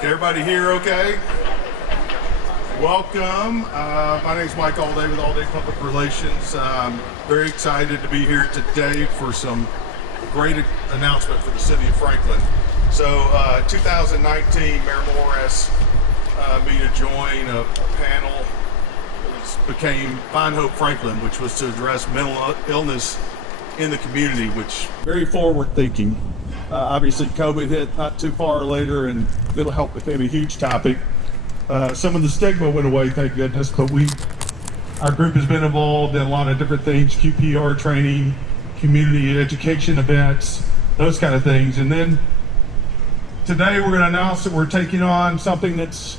Can everybody hear okay? Welcome. My name is Mike Allday with Allday Public Relations. Very excited to be here today for some great announcement for the city of Franklin. So 2019, Mayor Moore asked me to join a panel that became Find Hope Franklin, which was to address mental illness in the community, which very forward thinking. Obviously COVID hit not too far later, and mental health became a huge topic. Some of the stigma went away, thank goodness, but our group has been involved in a lot of different things, QPR training, community education events, those kind of things. And then today we're going to announce that we're taking on something that's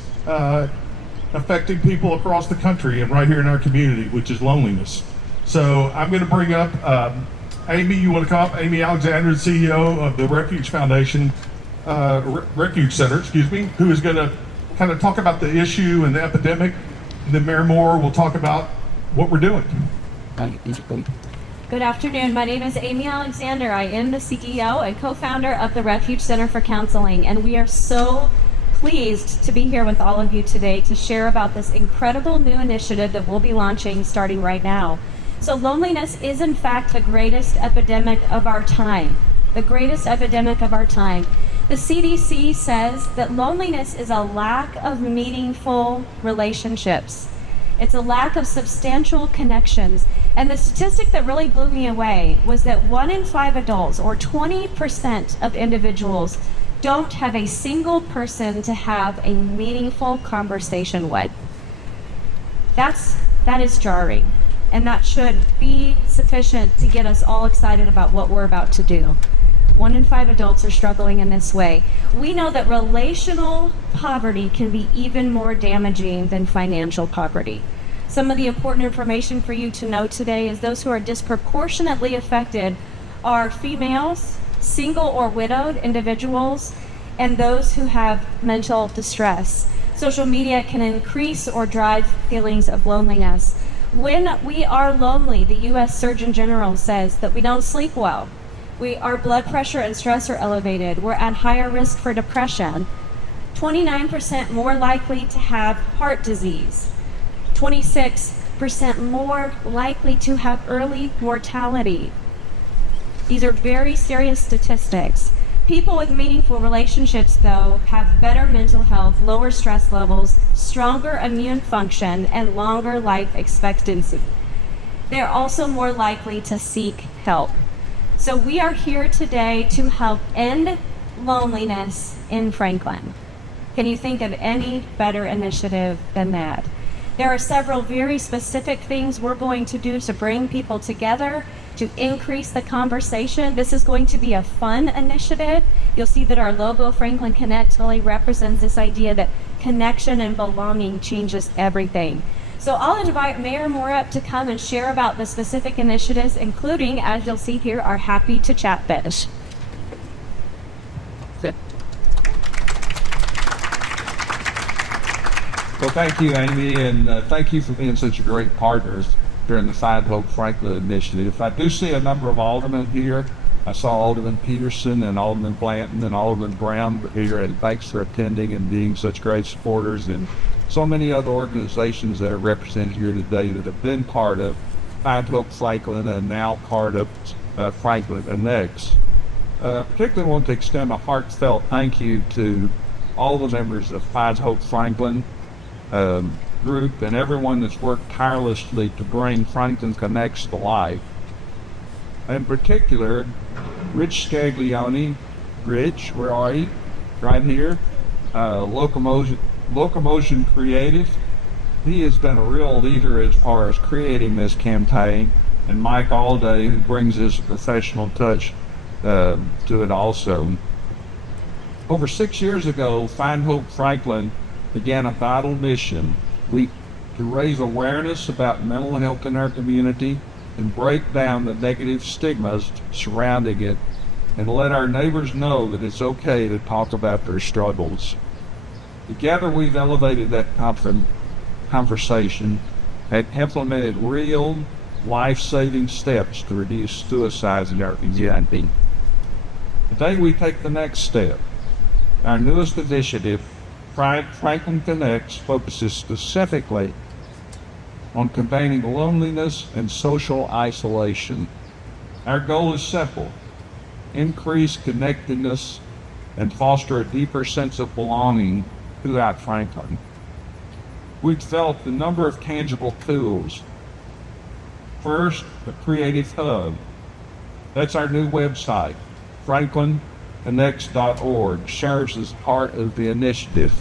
affecting people across the country and right here in our community, which is loneliness. So I'm going to bring up Amy, you want to come up? Amy Alexander, the CEO of the Refuge Foundation, Refuge Center, who is going to kind of talk about the issue and the epidemic. And then Mayor Moore will talk about what we're doing. Good afternoon. My name is Amy Alexander. I am the CEO and co-founder of the Refuge Center for Counseling, and we are so pleased to be here with all of you today to share about this incredible new initiative that we'll be launching starting right now. So loneliness is in fact the greatest epidemic of our time. The greatest epidemic of our time. The CDC says that loneliness is a lack of meaningful relationships. It's a lack of substantial connections. And the statistic that really blew me away was that 1 in 5 adults, or 20% of individuals, don't have a single person to have a meaningful conversation with. That is jarring. And that should be sufficient to get us all excited about what we're about to do. 1 in 5 adults are struggling in this way. We know that relational poverty can be even more damaging than financial poverty. Some of the important information for you to know today is those who are disproportionately affected are females, single or widowed individuals, and those who have mental distress. Social media can increase or drive feelings of loneliness. When we are lonely, the U.S. Surgeon General says that we don't sleep well. Our blood pressure and stress are elevated. We're at higher risk for depression. 29% more likely to have heart disease. 26% more likely to have early mortality. These are very serious statistics. People with meaningful relationships, though, have better mental health, lower stress levels, stronger immune function, and longer life expectancy. They're also more likely to seek help. So we are here today to help end loneliness in Franklin. Can you think of any better initiative than that? There are several very specific things we're going to do to bring people together, to increase the conversation. This is going to be a fun initiative. You'll see that our logo, Franklin Connect, really represents this idea that connection and belonging changes everything. So I'll invite Mayor Moore up to come and share about the specific initiatives, including, as you'll see here, our Happy to Chat bench. Well, thank you, Amy, and thank you for being such great partners during the Find Hope Franklin initiative. I do see a number of aldermen here. I saw Alderman Peterson and Alderman Blanton and Alderman Brown here, and thanks for attending and being such great supporters, and so many other organizations that are represented here today that have been part of Find Hope Franklin and now part of Franklin Connects. Particularly want to extend a heartfelt thank you to all the members of Find Hope Franklin group and everyone that's worked tirelessly to bring Franklin Connects to life. In particular, Rich Scaglione. Rich, where are you? Right here. Locomotion Creative. He has been a real leader as far as creating this campaign, and Mike Allday, who brings his professional touch to it also. Over 6 years ago, Find Hope Franklin began a vital mission to raise awareness about mental health in our community and break down the negative stigmas surrounding it, and let our neighbors know that it's okay to talk about their struggles. Together, we've elevated that conversation and implemented real life-saving steps to reduce suicides in our community. Today, we take the next step. Our newest initiative, Franklin Connects focuses specifically on combating loneliness and social isolation. Our goal is simple: increase connectedness and foster a deeper sense of belonging throughout Franklin. We've developed a number of tangible tools. First, the Creative Hub. That's our new website. FranklinConnects.org serves as part of the initiative.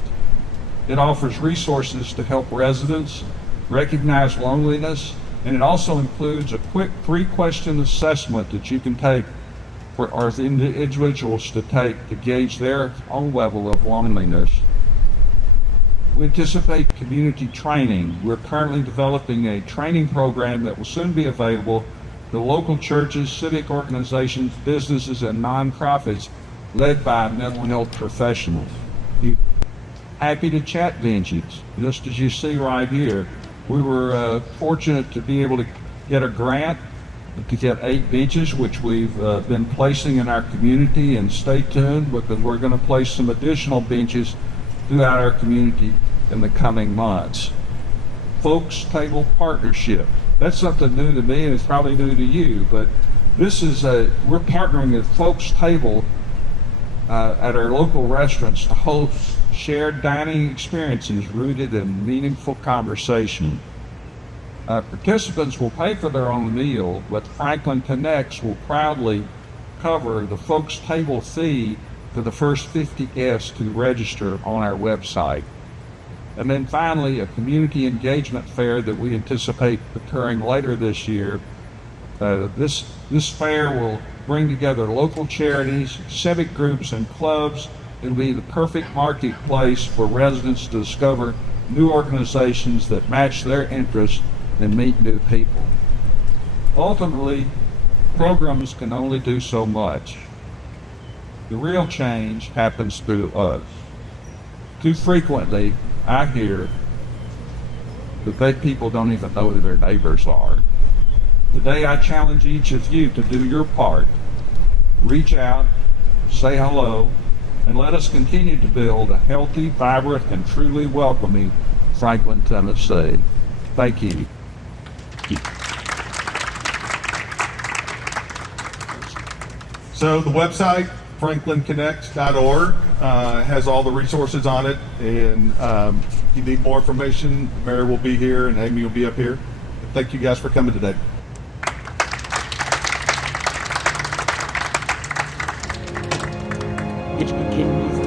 It offers resources to help residents recognize loneliness, and it also includes a quick 3-question assessment that you can take for our individuals to take to gauge their own level of loneliness. We anticipate community training. We're currently developing a training program that will soon be available to local churches, civic organizations, businesses, and nonprofits led by mental health professionals. Happy to chat benches, just as you see right here. We were fortunate to be able to get a grant to get 8 benches, which we've been placing in our community, and stay tuned because we're going to place some additional benches throughout our community in the coming months. Folks Table Partnership. That's something new to me, and it's probably new to you, but this is we're partnering with Folks Table at our local restaurants to host shared dining experiences rooted in meaningful conversation. Participants will pay for their own meal, but Franklin Connects will proudly cover the Folks Table fee for the first 50 guests who register on our website. And then finally, a community engagement fair that we anticipate occurring later this year. This fair will bring together local charities, civic groups, and clubs. It'll be the perfect marketplace for residents to discover new organizations that match their interests and meet new people. Ultimately, programs can only do so much. The real change happens through us. Too frequently, I hear that people don't even know who their neighbors are. Today, I challenge each of you to do your part. Reach out, say hello, and let us continue to build a healthy, vibrant, and truly welcoming Franklin, Tennessee. Thank you. So the website, franklinconnects.org, has all the resources on it. And if you need more information, Mary will be here and Amy will be up here. Thank you guys for coming today. It continues